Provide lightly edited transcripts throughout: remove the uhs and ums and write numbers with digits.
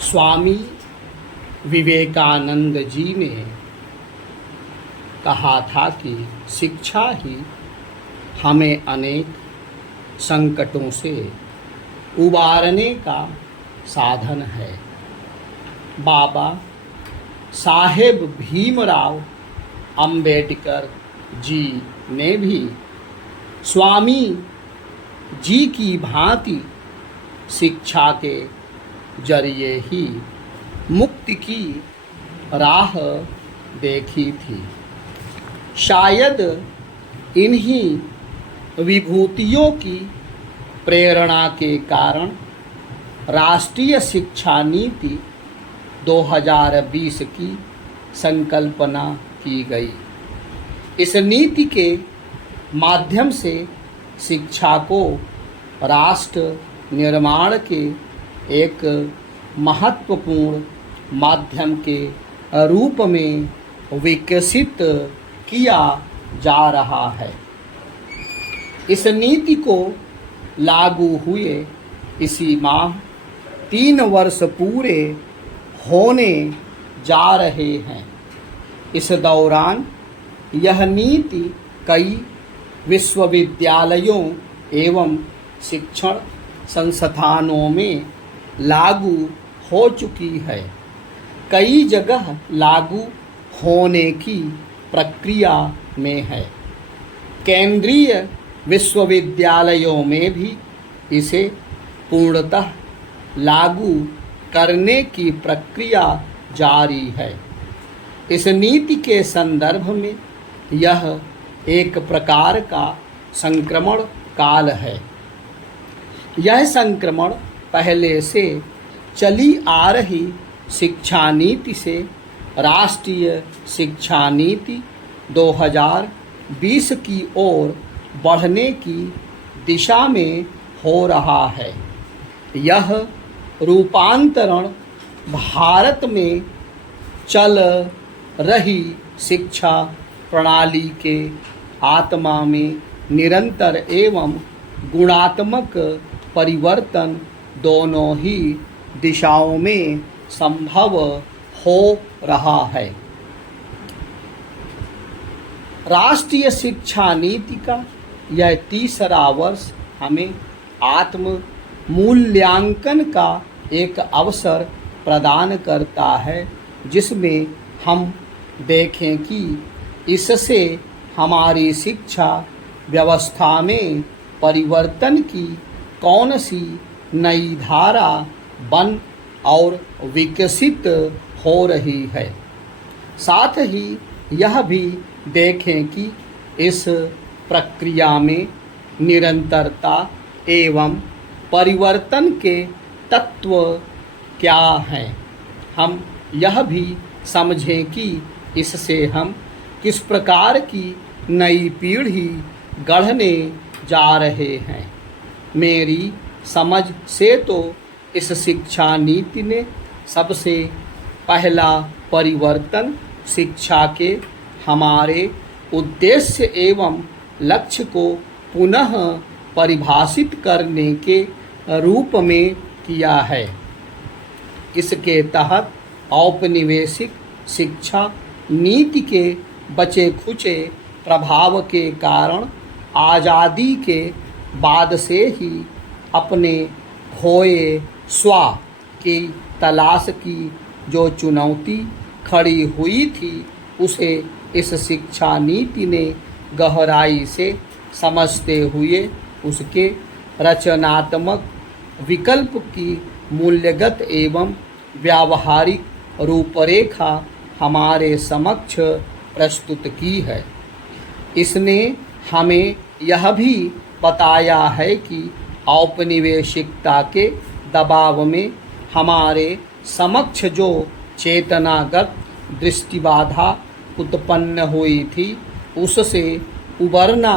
स्वामी विवेकानंद जी ने कहा था कि शिक्षा ही हमें अनेक संकटों से उबारने का साधन है। बाबा साहेब भीमराव अंबेडकर जी ने भी स्वामी जी की भांति शिक्षा के जरिए ही मुक्ति की राह देखी थी। शायद इन्हीं विभूतियों की प्रेरणा के कारण राष्ट्रीय शिक्षा नीति 2020 की संकल्पना की गई। इस नीति के माध्यम से शिक्षा को राष्ट्र निर्माण के एक महत्वपूर्ण माध्यम के रूप में विकसित किया जा रहा है। इस नीति को लागू हुए इसी माह 3 वर्ष पूरे होने जा रहे हैं। इस दौरान यह नीति कई विश्वविद्यालयों एवं शिक्षण संस्थानों में लागू हो चुकी है। कई जगह लागू होने की प्रक्रिया में है। केंद्रीय विश्वविद्यालयों में भी इसे पूर्णतः लागू करने की प्रक्रिया जारी है। इस नीति के संदर्भ में यह एक प्रकार का संक्रमण काल है। यह संक्रमण पहले से चली आ रही शिक्षा नीति से राष्ट्रीय शिक्षा नीति 2020 की ओर बढ़ने की दिशा में हो रहा है। यह रूपांतरण भारत में चल रही शिक्षा प्रणाली के आत्मा में निरंतर एवं गुणात्मक परिवर्तन दोनों ही दिशाओं में संभव हो रहा है। राष्ट्रीय शिक्षा नीति का यह 3रा वर्ष हमें आत्म मूल्यांकन का एक अवसर प्रदान करता है, जिसमें हम देखें कि इससे हमारी शिक्षा व्यवस्था में परिवर्तन की कौन सी नई धारा बन और विकसित हो रही है। साथ ही यह भी देखें कि इस प्रक्रिया में निरंतरता एवं परिवर्तन के तत्व क्या हैं। हम यह भी समझें कि इससे हम किस प्रकार की नई पीढ़ी गढ़ने जा रहे हैं। मेरी समझ से तो इस शिक्षा नीति ने सबसे पहला परिवर्तन शिक्षा के हमारे उद्देश्य एवं लक्ष्य को पुनः परिभाषित करने के रूप में किया है। इसके तहत औपनिवेशिक शिक्षा नीति के बचे खुचे प्रभाव के कारण आज़ादी के बाद से ही अपने खोए स्व की तलाश की जो चुनौती खड़ी हुई थी, उसे इस शिक्षा नीति ने गहराई से समझते हुए उसके रचनात्मक विकल्प की मूल्यगत एवं व्यावहारिक रूपरेखा हमारे समक्ष प्रस्तुत की है। इसने हमें यह भी बताया है कि औपनिवेशिकता के दबाव में हमारे समक्ष जो चेतनागत दृष्टिबाधा उत्पन्न हुई थी, उससे उबरना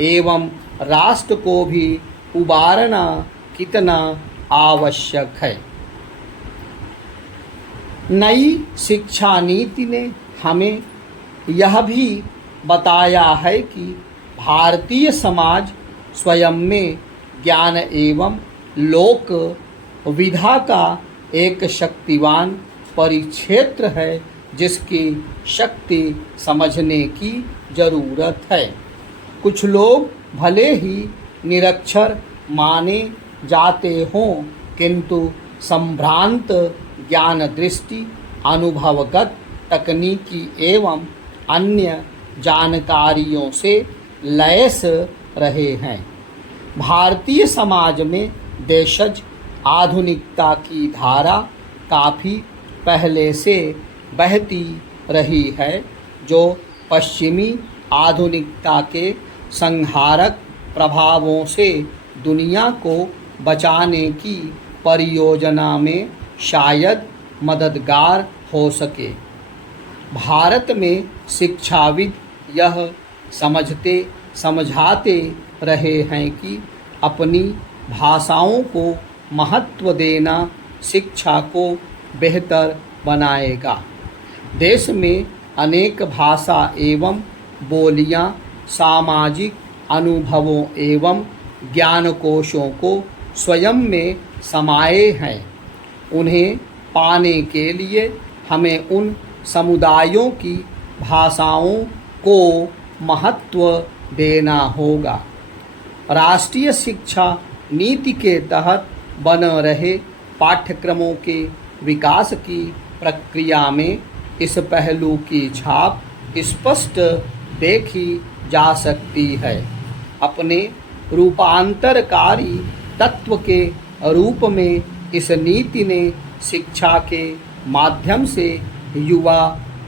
एवं राष्ट्र को भी उबारना कितना आवश्यक है। नई शिक्षा नीति ने हमें यह भी बताया है कि भारतीय समाज स्वयं में ज्ञान एवं लोक विधा का एक शक्तिवान परिक्षेत्र है जिसकी शक्ति समझने की जरूरत है। कुछ लोग भले ही निरक्षर माने जाते हों, किंतु संभ्रांत ज्ञान दृष्टि, अनुभवगत तकनीकी एवं अन्य जानकारियों से लैस रहे हैं। भारतीय समाज में देशज आधुनिकता की धारा काफ़ी पहले से बहती रही है, जो पश्चिमी आधुनिकता के संहारक प्रभावों से दुनिया को बचाने की परियोजना में शायद मददगार हो सके। भारत में शिक्षाविद यह समझाते रहे हैं कि अपनी भाषाओं को महत्व देना शिक्षा को बेहतर बनाएगा। देश में अनेक भाषा एवं बोलियां सामाजिक अनुभवों एवं ज्ञानकोशों को स्वयं में समाये हैं। उन्हें पाने के लिए हमें उन समुदायों की भाषाओं को महत्व देना होगा। राष्ट्रीय शिक्षा नीति के तहत बन रहे पाठ्यक्रमों के विकास की प्रक्रिया में इस पहलू की छाप स्पष्ट देखी जा सकती है। अपने रूपांतरकारी तत्व के रूप में इस नीति ने शिक्षा के माध्यम से युवा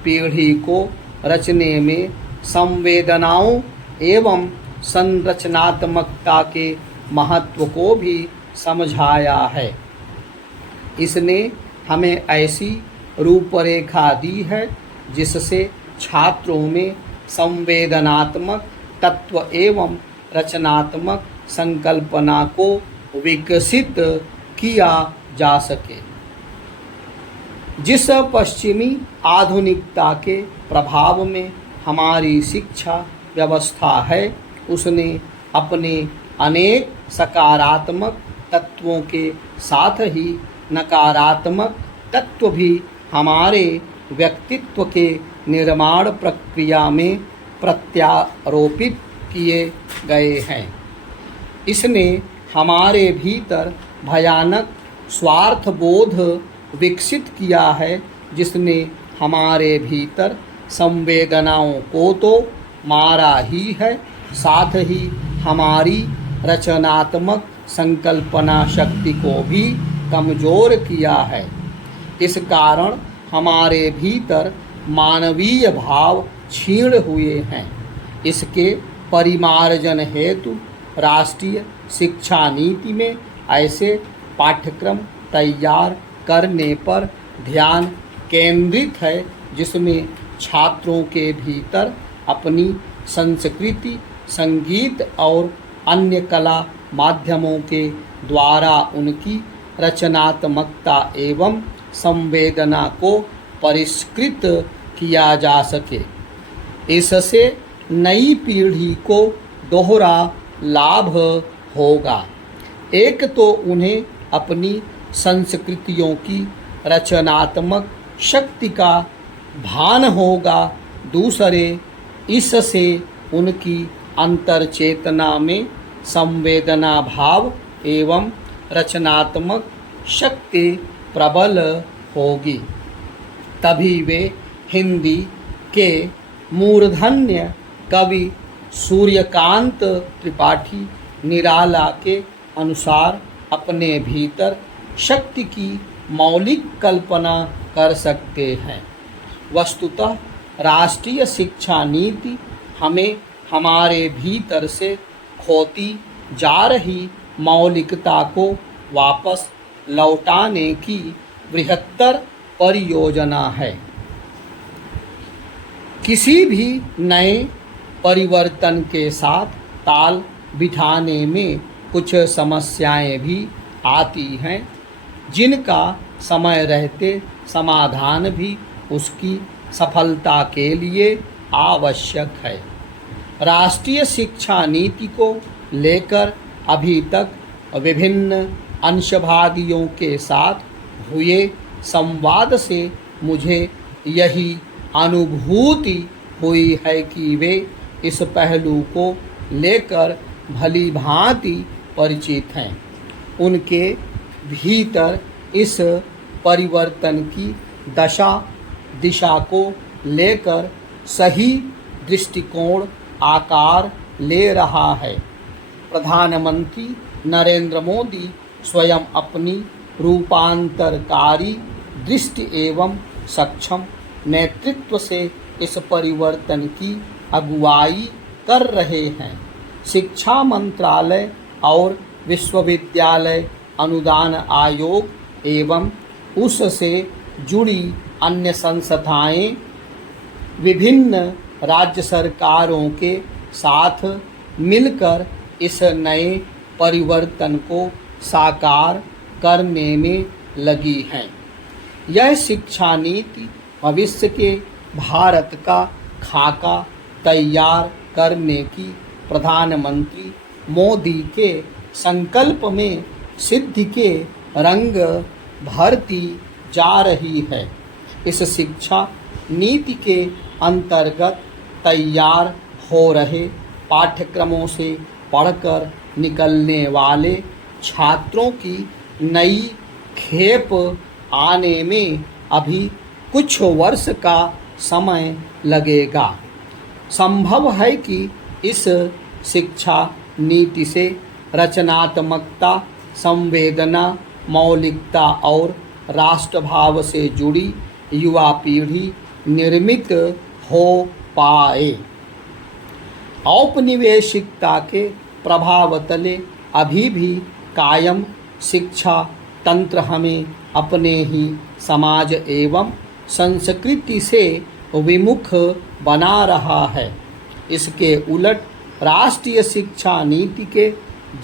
पीढ़ी को रचने में संवेदनाओं एवं संरचनात्मकता के महत्व को भी समझाया है। इसने हमें ऐसी रूपरेखा दी है जिससे छात्रों में संवेदनात्मक तत्व एवं रचनात्मक संकल्पना को विकसित किया जा सके। जिस पश्चिमी आधुनिकता के प्रभाव में हमारी शिक्षा व्यवस्था है, उसने अपने अनेक सकारात्मक तत्वों के साथ ही नकारात्मक तत्व भी हमारे व्यक्तित्व के निर्माण प्रक्रिया में प्रत्यारोपित किए गए हैं। इसने हमारे भीतर भयानक स्वार्थबोध विकसित किया है, जिसने हमारे भीतर संवेदनाओं को तो मारा ही है, साथ ही हमारी रचनात्मक संकल्पना शक्ति को भी कमज़ोर किया है। इस कारण हमारे भीतर मानवीय भाव क्षीण हुए हैं। इसके परिमार्जन हेतु राष्ट्रीय शिक्षा नीति में ऐसे पाठ्यक्रम तैयार करने पर ध्यान केंद्रित है जिसमें छात्रों के भीतर अपनी संस्कृति, संगीत और अन्य कला माध्यमों के द्वारा उनकी रचनात्मकता एवं संवेदना को परिष्कृत किया जा सके। इससे नई पीढ़ी को दोहरा लाभ होगा। एक तो उन्हें अपनी संस्कृतियों की रचनात्मक शक्ति का भान होगा, दूसरे इससे उनकी अंतर चेतना में संवेदना भाव एवं रचनात्मक शक्ति प्रबल होगी। तभी वे हिंदी के मूर्धन्य कवि सूर्यकांत त्रिपाठी निराला के अनुसार अपने भीतर शक्ति की मौलिक कल्पना कर सकते हैं। वस्तुतः राष्ट्रीय शिक्षा नीति हमें हमारे भीतर से खोती जा रही मौलिकता को वापस लौटाने की बृहत्तर परियोजना है। किसी भी नए परिवर्तन के साथ ताल बिठाने में कुछ समस्याएं भी आती हैं, जिनका समय रहते समाधान भी उसकी सफलता के लिए आवश्यक है। राष्ट्रीय शिक्षा नीति को लेकर अभी तक विभिन्न अंशभागियों के साथ हुए संवाद से मुझे यही अनुभूति हुई है कि वे इस पहलू को लेकर भली भांति परिचित हैं। उनके भीतर इस परिवर्तन की दिशा को लेकर सही दृष्टिकोण आकार ले रहा है। प्रधानमंत्री नरेंद्र मोदी स्वयं अपनी रूपांतरकारी दृष्टि एवं सक्षम नेतृत्व से इस परिवर्तन की अगुवाई कर रहे हैं। शिक्षा मंत्रालय और विश्वविद्यालय अनुदान आयोग एवं उससे जुड़ी अन्य संस्थाएं विभिन्न राज्य सरकारों के साथ मिलकर इस नए परिवर्तन को साकार करने में लगी हैं। यह शिक्षा नीति भविष्य के भारत का खाका तैयार करने की प्रधानमंत्री मोदी के संकल्प में सिद्धि के रंग भरती जा रही है। इस शिक्षा नीति के अंतर्गत तैयार हो रहे पाठ्यक्रमों से पढ़कर निकलने वाले छात्रों की नई खेप आने में अभी कुछ वर्ष का समय लगेगा। संभव है कि इस शिक्षा नीति से रचनात्मकता, संवेदना, मौलिकता और राष्ट्रभाव से जुड़ी युवा पीढ़ी निर्मित हो पाए। औपनिवेशिकता के प्रभाव तले अभी भी कायम शिक्षा तंत्र हमें अपने ही समाज एवं संस्कृति से विमुख बना रहा है। इसके उलट राष्ट्रीय शिक्षा नीति के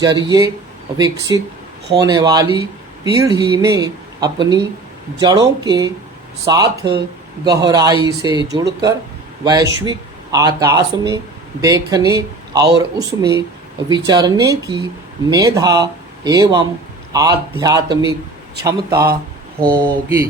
जरिए विकसित होने वाली पीढ़ी में अपनी जड़ों के साथ गहराई से जुड़कर वैश्विक आकाश में देखने और उसमें विचरने की मेधा एवं आध्यात्मिक क्षमता होगी।